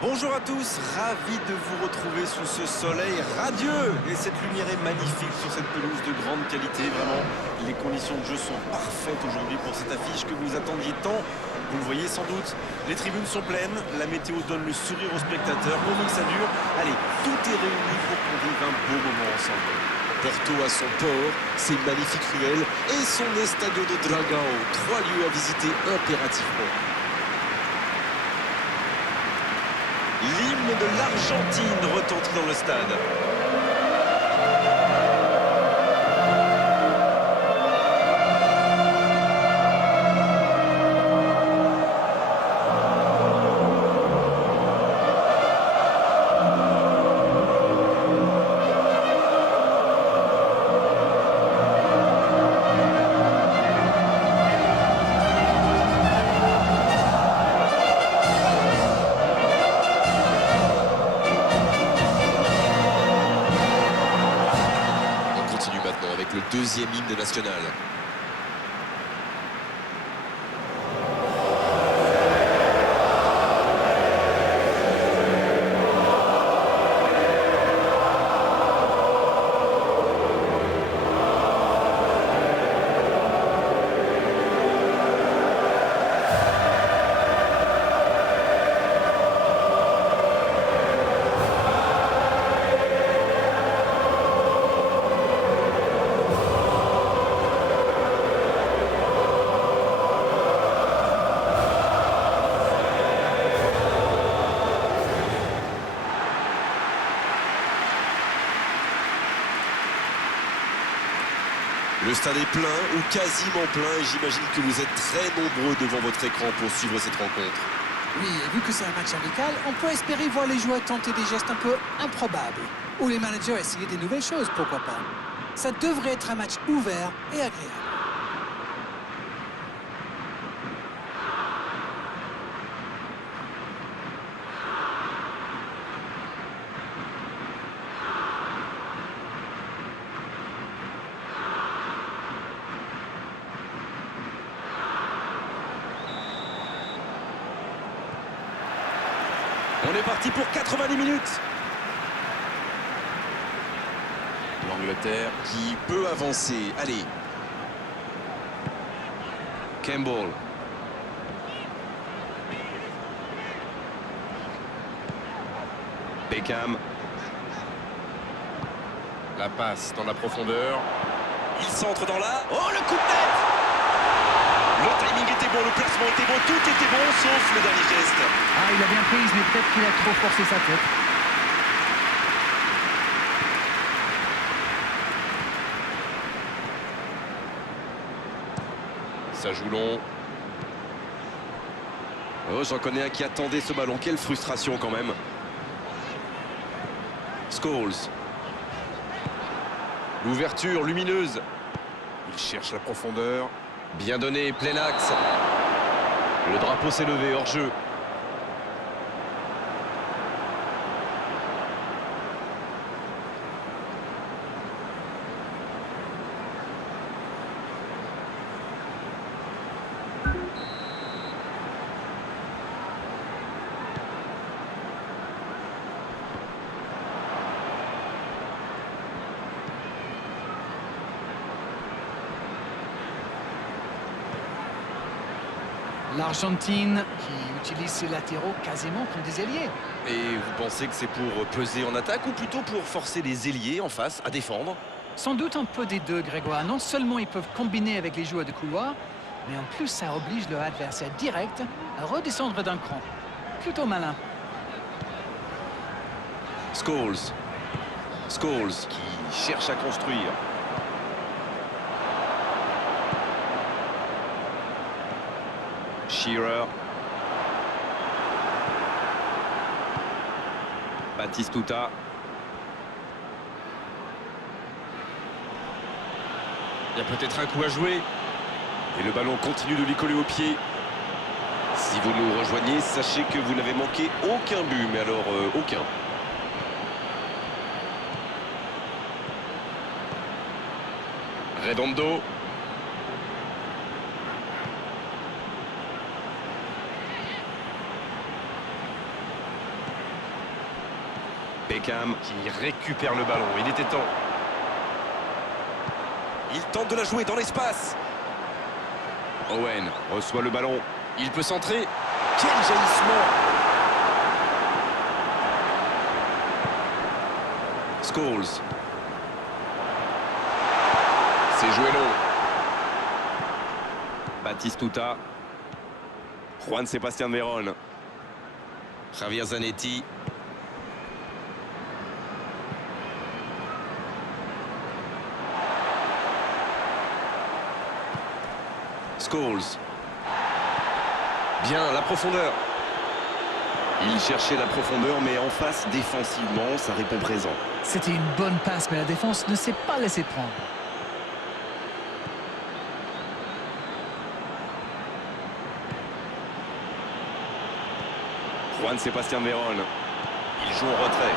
Bonjour à tous, ravi de vous retrouver sous ce soleil radieux. Et cette lumière est magnifique sur cette pelouse de grande qualité, vraiment. Les conditions de jeu sont parfaites aujourd'hui pour cette affiche que vous attendiez tant. Vous le voyez sans doute, les tribunes sont pleines, la météo donne le sourire aux spectateurs, pourvu que ça dure. Allez, tout est réuni pour qu'on vive un beau moment ensemble. Porto a son port, ses magnifiques ruelles et son Estadio do Dragão. 3 lieux à visiter impérativement. L'hymne de l'Argentine retentit dans le stade. Le deuxième hymne national. Le stade est plein ou quasiment plein et j'imagine que vous êtes très nombreux devant votre écran pour suivre cette rencontre. Oui, et vu que c'est un match amical, on peut espérer voir les joueurs tenter des gestes un peu improbables. Ou les managers essayer des nouvelles choses, pourquoi pas. Ça devrait être un match ouvert et agréable. On est parti pour 90 minutes. L'Angleterre qui peut avancer. Allez. Campbell. Beckham. La passe dans la profondeur. Il centre dans la... Oh, le coup de tête! Le timing était bon, le placement était bon, tout était bon, sauf le dernier geste. Ah, il a bien prise, mais peut-être qu'il a trop forcé sa tête. Ça joue long. Oh, j'en connais un qui attendait ce ballon. Quelle frustration quand même. Scholes. L'ouverture lumineuse. Il cherche la profondeur. Bien donné, plein axe. Le drapeau s'est levé, hors jeu. L'Argentine qui utilise ses latéraux quasiment comme des ailiers. Et vous pensez que c'est pour peser en attaque ou plutôt pour forcer les ailiers en face à défendre? Sans doute un peu des deux, Grégoire. Non seulement ils peuvent combiner avec les joueurs de couloir, mais en plus ça oblige leur adversaire direct à redescendre d'un cran. Plutôt malin. Scholes. Scholes qui cherche à construire. Shearer. Batistuta. Il y a peut-être un coup à jouer. Et le ballon continue de lui coller au pied. Si vous nous rejoignez, sachez que vous n'avez manqué aucun but, mais alors aucun. Redondo. Beckham qui récupère le ballon. Il était temps. Il tente de la jouer dans l'espace. Owen reçoit le ballon. Il peut centrer. Quel jaillissement! Scholes. C'est joué long. Batistuta. Juan Sebastian Veron. Javier Zanetti. Scholes. Bien, la profondeur. Il cherchait la profondeur, mais en face, défensivement, ça répond présent. C'était une bonne passe, mais la défense ne s'est pas laissée prendre. Juan Sebastian Veron. Il joue en retrait.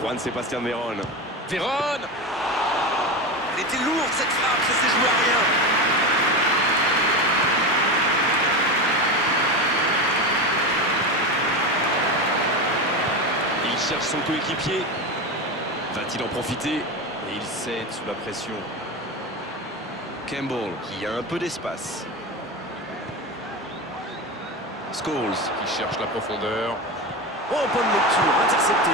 Juan Sebastian Veron. Veron! Elle était lourde cette frappe, ça s'est joué à rien. Il cherche son coéquipier. Va-t-il en profiter? Et il cède sous la pression. Campbell qui a un peu d'espace. Scholes qui cherche la profondeur. Oh, bonne lecture, intercepté.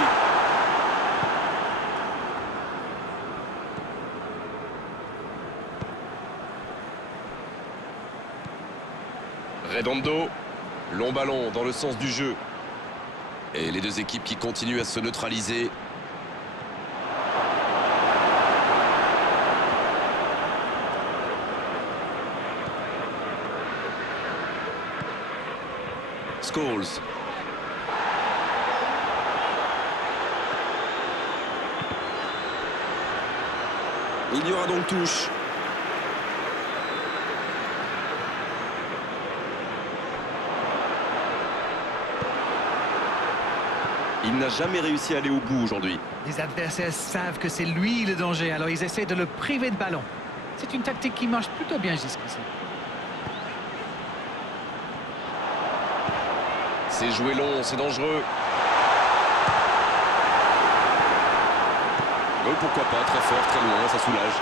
Redondo. Long ballon dans le sens du jeu. Et les deux équipes qui continuent à se neutraliser. Scholes. Il y aura donc touche. Il n'a jamais réussi à aller au bout aujourd'hui. Les adversaires savent que c'est lui le danger, alors ils essaient de le priver de ballon. C'est une tactique qui marche plutôt bien jusqu'ici. C'est joué long, c'est dangereux. Pourquoi pas, très fort, très loin, ça soulage.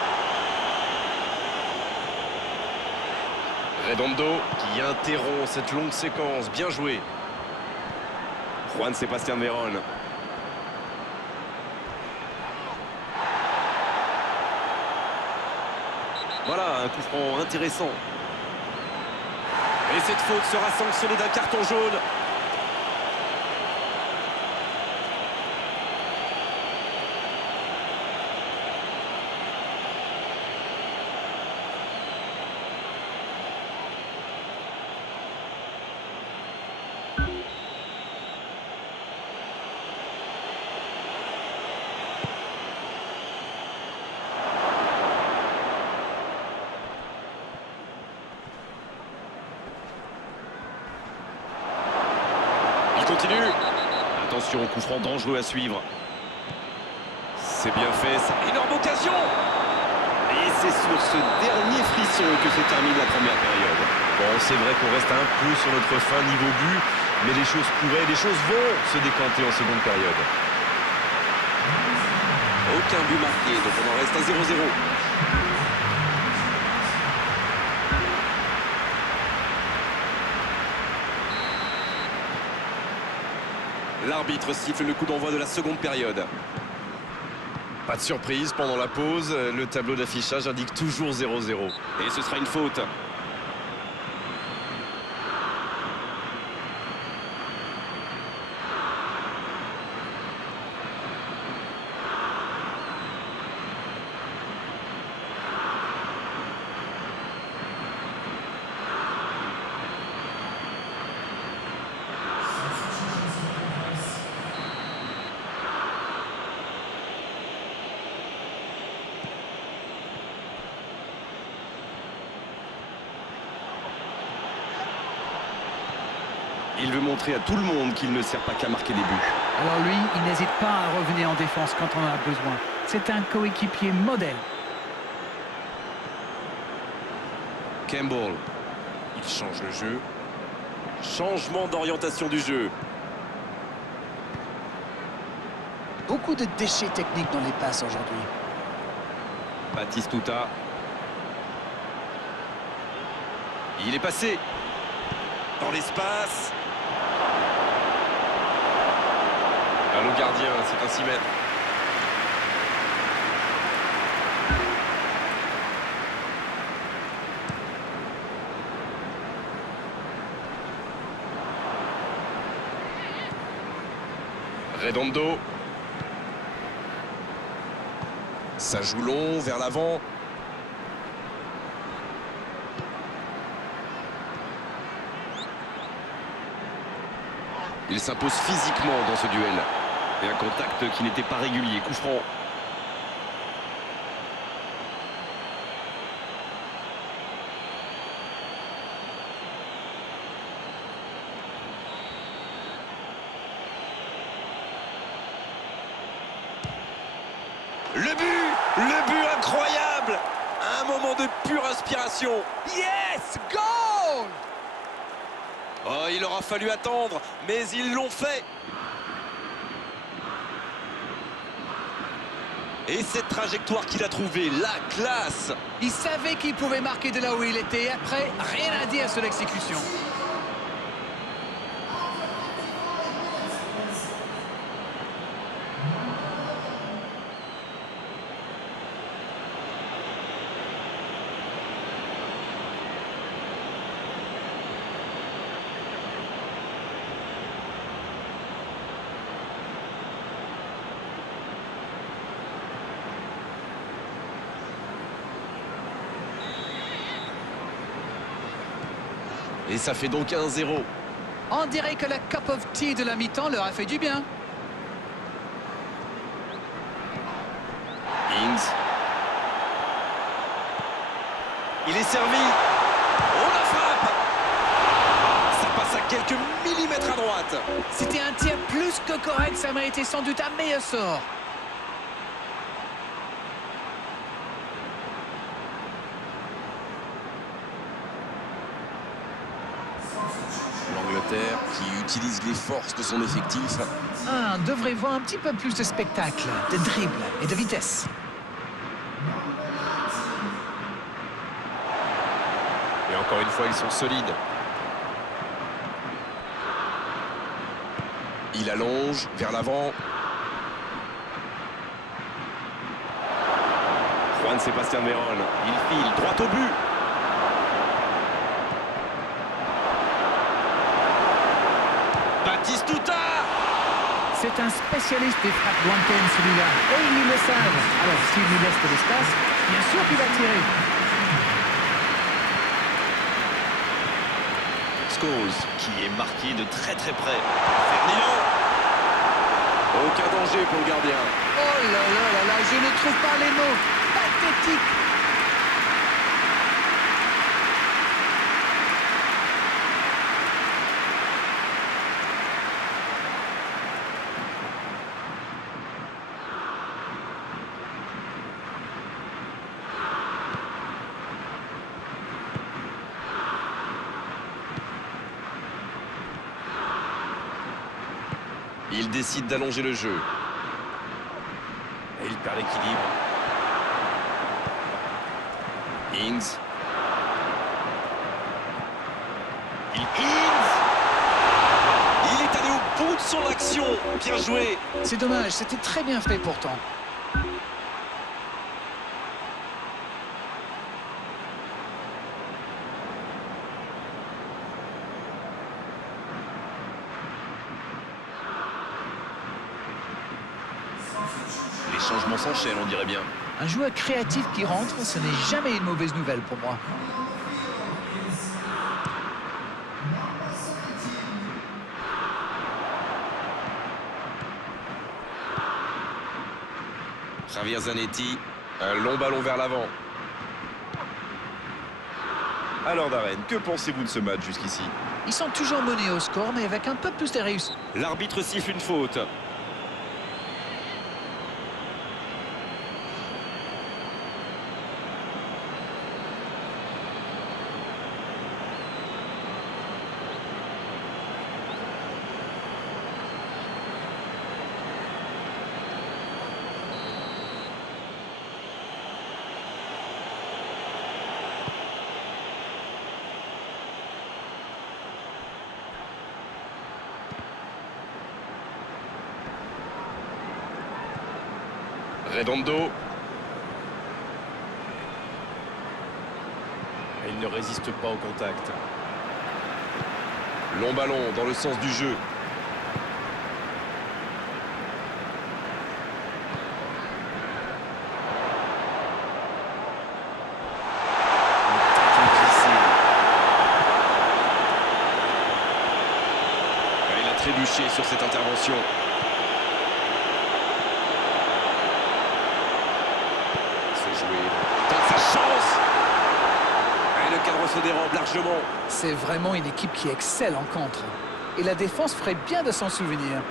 Redondo qui interrompt cette longue séquence, bien joué. Juan Sebastian Veron. Voilà, un coup franc intéressant. Et cette faute sera sanctionnée d'un carton jaune. Continue. Attention au coup franc dangereux à suivre. C'est bien fait, ça. Énorme occasion. Et c'est sur ce dernier frisson que se termine la première période. Bon, c'est vrai qu'on reste un peu sur notre fin niveau but, mais les choses vont se décanter en seconde période. Aucun but marqué, donc on en reste à 0-0. L'arbitre siffle le coup d'envoi de la seconde période. Pas de surprise pendant la pause, le tableau d'affichage indique toujours 0-0. Et ce sera une faute. Il veut montrer à tout le monde qu'il ne sert pas qu'à marquer des buts. Alors lui, il n'hésite pas à revenir en défense quand on en a besoin. C'est un coéquipier modèle. Campbell. Il change le jeu. Changement d'orientation du jeu. Beaucoup de déchets techniques dans les passes aujourd'hui. Batistuta. Il est passé dans l'espace. Allô gardien, c'est un 6 mètres. Redondo. Ça joue long, vers l'avant. Il s'impose physiquement dans ce duel. Et un contact qui n'était pas régulier. Coup franc. Le but incroyable. Un moment de pure inspiration. Yes! Goal! Oh, il aura fallu attendre, mais ils l'ont fait. Et cette trajectoire qu'il a trouvée, la classe. Il savait qu'il pouvait marquer de là où il était. Après, rien à dire sur l'exécution. Et ça fait donc 1-0. On dirait que la cup of tea de la mi-temps leur a fait du bien. Ings. Il est servi. Oh, la frappe. Ça passe à quelques millimètres à droite. C'était un tir plus que correct, ça méritait sans doute un meilleur sort. L'Angleterre qui utilise les forces de son effectif. On devrait voir un petit peu plus de spectacle, de dribble et de vitesse. Et encore une fois, ils sont solides. Il allonge vers l'avant. Juan Sebastián Veron. Il file droit au but. Batistuta. C'est un spécialiste des frappes lointaines, celui-là. Et ils le savent. Alors, s'il lui laisse de l'espace, bien sûr qu'il va tirer. Scholes, qui est marqué de très très près. Ferdinand. Aucun danger pour le gardien. Oh là là là là, je ne trouve pas les mots. Pathétique. Il décide d'allonger le jeu. Et il perd l'équilibre. Ings. Ings. Il est allé au bout de son action. Bien joué. C'est dommage, c'était très bien fait pourtant. Les changements s'enchaînent, on dirait bien. Un joueur créatif qui rentre, ce n'est jamais une mauvaise nouvelle pour moi. Javier Zanetti, un long ballon vers l'avant. Alors Darren, que pensez-vous de ce match jusqu'ici? Ils sont toujours menés au score, mais avec un peu plus de réussite. L'arbitre siffle une faute. Redondo. Il ne résiste pas au contact. Long ballon dans le sens du jeu. Il a trébuché sur cette intervention. C'est joué. Tente sa chance. Et le cadre se dérobe largement. C'est vraiment une équipe qui excelle en contre. Et la défense ferait bien de s'en souvenir.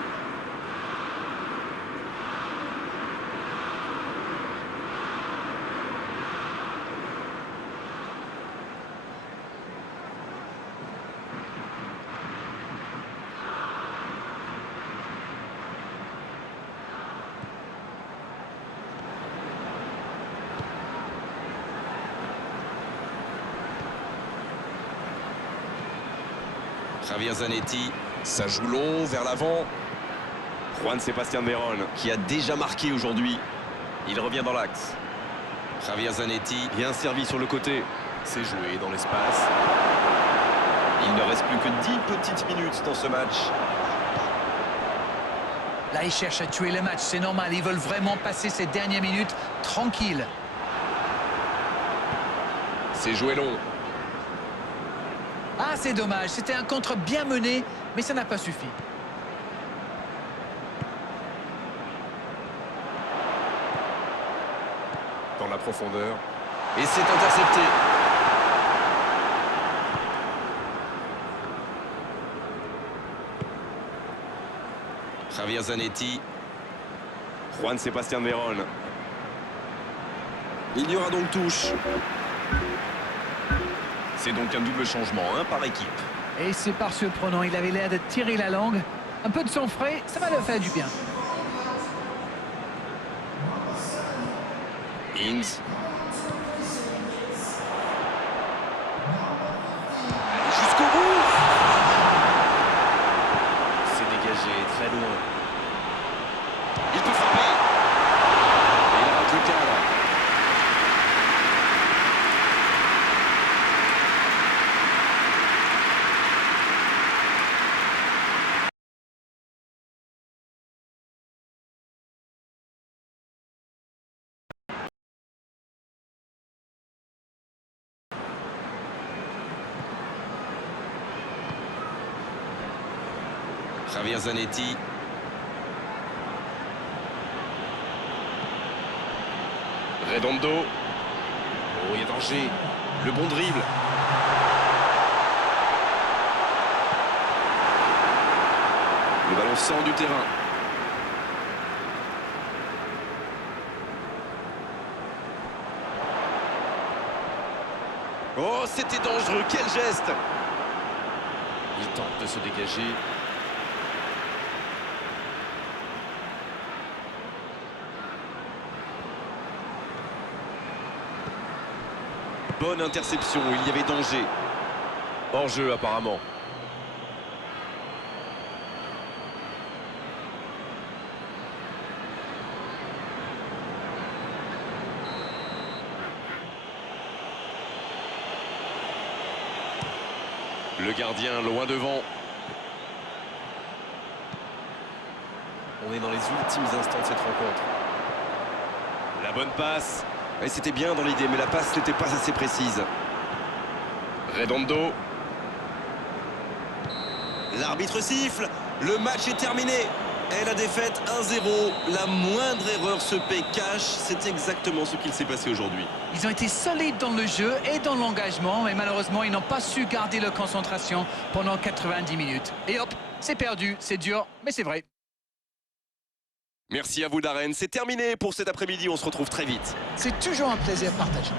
Javier Zanetti, ça joue long vers l'avant. Juan Sebastián Veron, qui a déjà marqué aujourd'hui. Il revient dans l'axe. Javier Zanetti, bien servi sur le côté. C'est joué dans l'espace. Il ne reste plus que 10 petites minutes dans ce match. Là, ils cherchent à tuer le match, c'est normal. Ils veulent vraiment passer ces dernières minutes tranquilles. C'est joué long. Ah, c'est dommage. C'était un contre bien mené, mais ça n'a pas suffi. Dans la profondeur. Et c'est intercepté. Javier Zanetti. Juan Sebastián Veron. Il y aura donc touche. C'est donc un double changement, par équipe. Et c'est pas surprenant. Il avait l'air de tirer la langue. Un peu de sang frais, ça va le faire du bien. Ings. Jusqu'au bout. C'est dégagé, très loin. Il peut frapper. Et il rate le cadre. Javier Zanetti. Redondo. Oh, il y a danger. Le bon dribble. Le ballon sort du terrain. Oh, c'était dangereux. Quel geste! Il tente de se dégager. Bonne interception, il y avait danger. Hors-jeu apparemment. Le gardien loin devant. On est dans les ultimes instants de cette rencontre. La bonne passe. Et c'était bien dans l'idée, mais la passe n'était pas assez précise. Redondo. L'arbitre siffle. Le match est terminé. Et la défaite 1-0. La moindre erreur se paie cash. C'est exactement ce qu'il s'est passé aujourd'hui. Ils ont été solides dans le jeu et dans l'engagement, mais malheureusement, ils n'ont pas su garder leur concentration pendant 90 minutes. Et hop, c'est perdu, c'est dur, mais c'est vrai. Merci à vous, Darren. C'est terminé pour cet après-midi. On se retrouve très vite. C'est toujours un plaisir partagé.